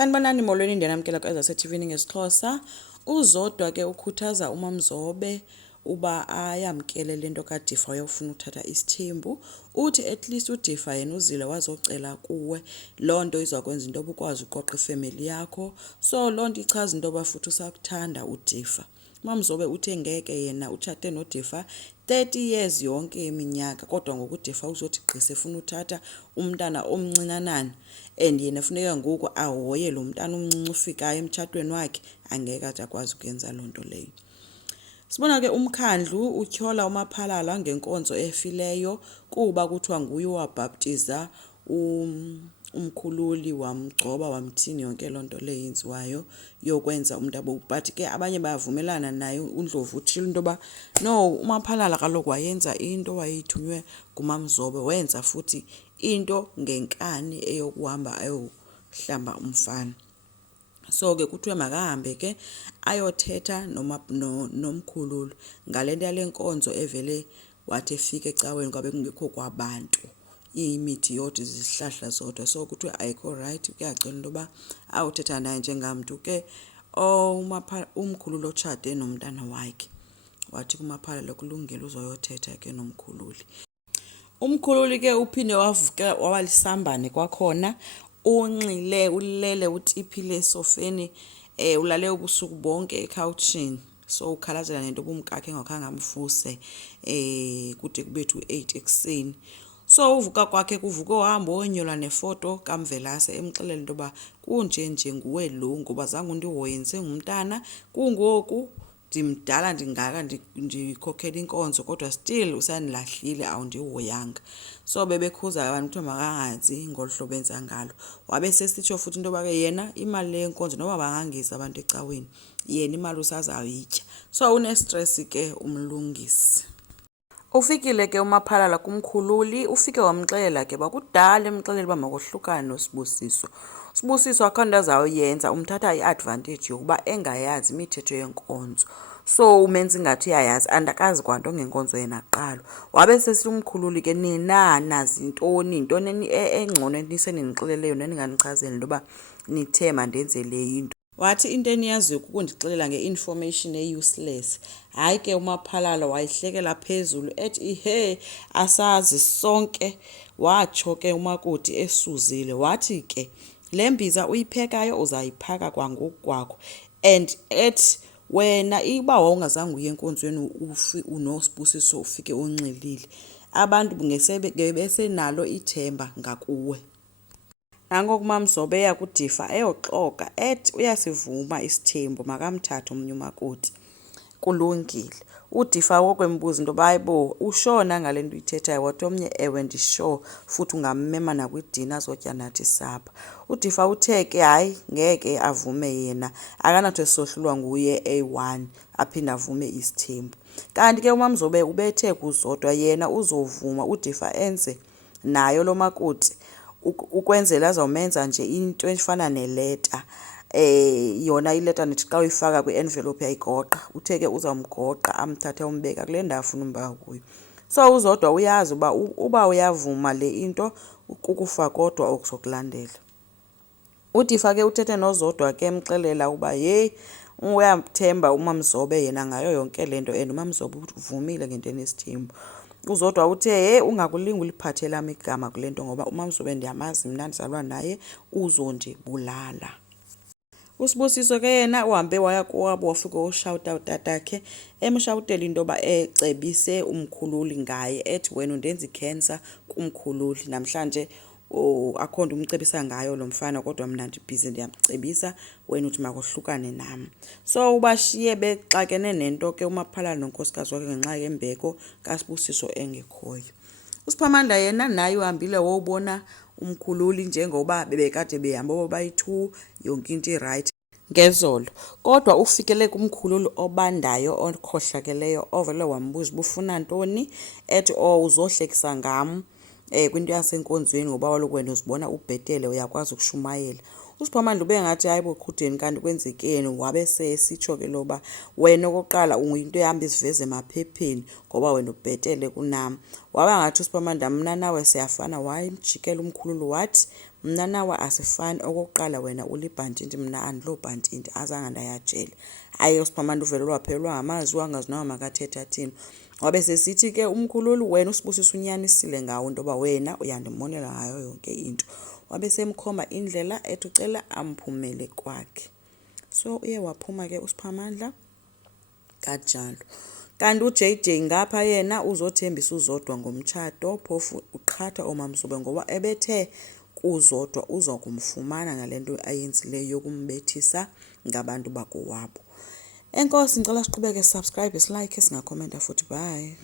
Sanibonani molweni ndiyanamkela kwezaseTV ngesiXhosa. Uzodwa ke ukhuthaza uMamzobe uba ayamkele lento kaDifa uyofuna uthatha isithembu. Uthi at least uDifa yena uzile wazocela kuwe. Loo nto izakwenza into ukwazi uqoqa ifamily yakho. So loo nto ichaza into yoba futhi usakuthanda uDifa. uMamzobe uthe ngeke yena utshate noDifa 30 years yonke iminyaka, kodwa ngoku uDifa uzothi gqise efuna uthatha umntana omncinanana and yena funeka ngoku ahoye lo mntana omncinci ufikayo emtshatweni wakhe. Angeke athi akwazi ukuyenza loo nto leyo. Sibona ke umkhandlu utyhola uMaphalala ngenkonzo efileyo kuba kuthiwa nguye owabhaptiza umkhululi, wamgcoba wamthini yonke loo nto le yenziwayo yokwenza umntu abo. But ke abanye bayavumelana naye. uNdlovu utshilo into yoba no, uMaphalala kaloku wayenza into wayithunywe nguMamzobe, wenza futhi into ngenkani eyokuhamba ayohlamba umfana. So ke kuthiwe makahambe ke ayothetha nomkhululi ngale nto yale nkonzo evele wathi efika ecaweni kwabe kungekho kwabantu, imithi yodwa izihlahla zodwa. So kuthiwe ayikho right, kuyacela into yoba awuthetha naye njengamntu ke umkhululi otshate nomntana wakhe. Wathi kuMaphalala kulungile uzoyothetha ke nomkhululi. Umkhululi ke uphinde wavuka wawalisambane kwakhona, unxile ulele utiphile esofeni, ulale ubusuku bonke ekhawutshini. So ukhalazela nento ubumkakhe engakhange amfuse kude kubethu 8 ekuseni. So uvuka kwakhe kuvuka ohamba onyola nefoto kaMvelase emxelela into yoba kunje nguwe lo, ngoba zange undihoye ngumntana, kungoku ndimdala ndingaka ndikhokhela inkonzo kodwa still usandilahlile awundihoyanga. So bebekhuza abantu kuthiwa makangazi ngolu hlobo enza ngalo. Wabe sesitsho futhi into yoba ke yena imali le nkonzo noba bangangisa abantu ecaweni, yena imali usazawuyitya. So unestress ke umlungisi. Ufikile ke uMaphalala kumkhululi, ufike wamxelela ke bakudala emxelela uba makohlukane noSibusiso. uSibusiso akho nto azawuyenza, umthatha iadvantage yokuba engayazi imithetho yenkonzo. So umenza ingathi uyayazi, andakazi kwanto ngenkonzo yena kuqala. Wabe sesithi umkhululi ke nina nazi intoni engcono enisenindixelele yona ningandichazeli into yoba nithe mandenze le into. Wathi into eniyaziyo kukundixelela nge-information e-useless. Hayi ke uMaphalala wayihlekela phezulu ethi ihe asazi sonke. Watsho ke umakoti esuzile wathi ke le mbiza uyiphekayo uzayiphaka kwangoku kwakho, and ethi wena iba wawungazange uye enkonzweni unoSibusiso ufike unxilile, abantu besenalo ithemba ngakuwe. Nangoku uMamzobe eya kuDifa eyoxoka ethi uyasivuma isithembu makamthathe omnye umakoti. Kulungile. uDifa wokwembuza into yoba hayibo ushona ngale nto uyithethayo. Wathi omnye ewe ndisho, futhi ungammema nakwidina azotya nathi isapha. uDifa uthe ke hayi ngeke avume, yena akanathi esohlulwa nguye A1 aphinde avume isithembu. Kanti ke uMamzobe ubethe kuzodwa yena uzovuma uDifa enze nayo lo makoti ukwenzela azawumenza nje into efana neleta. Yona ileta nithi xa uyifaka kwi-envelope yayigoqa. Uthe ke uzawumgoqa amthathe umbeka kule ndawo afuna umbeka kuyo. So uzodwa uyazi uba uyavuma le into kukufa kodwa okuzokulandela. uDifa ke uthethe nozodwa ke emxelela uba yeyi uyamthemba uMamzobe yena ngayo yonke le nto, and uMamzobe uvumile ngento enesithembu. Uzodwa uthe ungakulinga uliphathe lam igama kule nto ngoba uMamzobe ndiyamazi mna ndizalwa naye uzondibulala. uSibusiso ke yena uhambe waya kowabo wafika ushawuta utatakhe emshawutela into yoba ecebise umkhululi ngaye, ethi wena undenza ikhensa kumkhululi namhlanje. Akho nto umcebisa ngayo lo mfana kodwa mna ndibhizi ndiyamcebisa, wena uthi makohlukane nam. So ubashiye bexakene nento ke uMaphalala nonkosikazi wakhe ngenxa yembeko kaSibusiso engekhoyo. uSiphamandla yena naye uhambile wobona umkhululi njengoba bebekade behamba bayi-2 yonke into right ngezolo. Kodwa ufikele kumkhululi obandayo okhohlakeleyo ovele wambuza bufuna ntoni, ethi uzohlekisa ngam kwinto yasenkonzweni ngoba kaloku wena uzibona ubhetele uyakwazi ukushumayela. uSiphamandla ubengathi hayi boqhudeni kanti kwenzekeni, wabe sesitsho ke loba wena okokuqala unguyinto ehamba iziveze emaphepheni ngoba wena ubhetele kunami. Waba ngathi uSiphamandla mna nawe siyafana, wayimjikela umkhululu wathi mna nawe asifani, okokuqala wena ulibhantindi mna andilobhantindi, azange ndayatshela. Aye uSiphamandla uvele lwaphelelwa ngamazwi wangazi nawe makathetha athini. Wabe sesithi ke umkhululu wena uSibusisa unyanisile ngawo into yoba wena uyandimonela ngayo yonke into. Wabe semkhomba indlela ethi ucela amphumele kwakhe. So uye waphuma ke uSiphamandla kanjalo. Kanti uJJ ngapha yena uzothembisa uZodwa ngomtshato, phofu uqhatha oMamSube ngoba ebethe kuZodwa uzokumfumana ngalento ayenzileyo yokumbethisa ngabantu bakowabo. Enkosi, ngicela siqhubeke, subscribe, silike, singakhomenta futhi. Bye.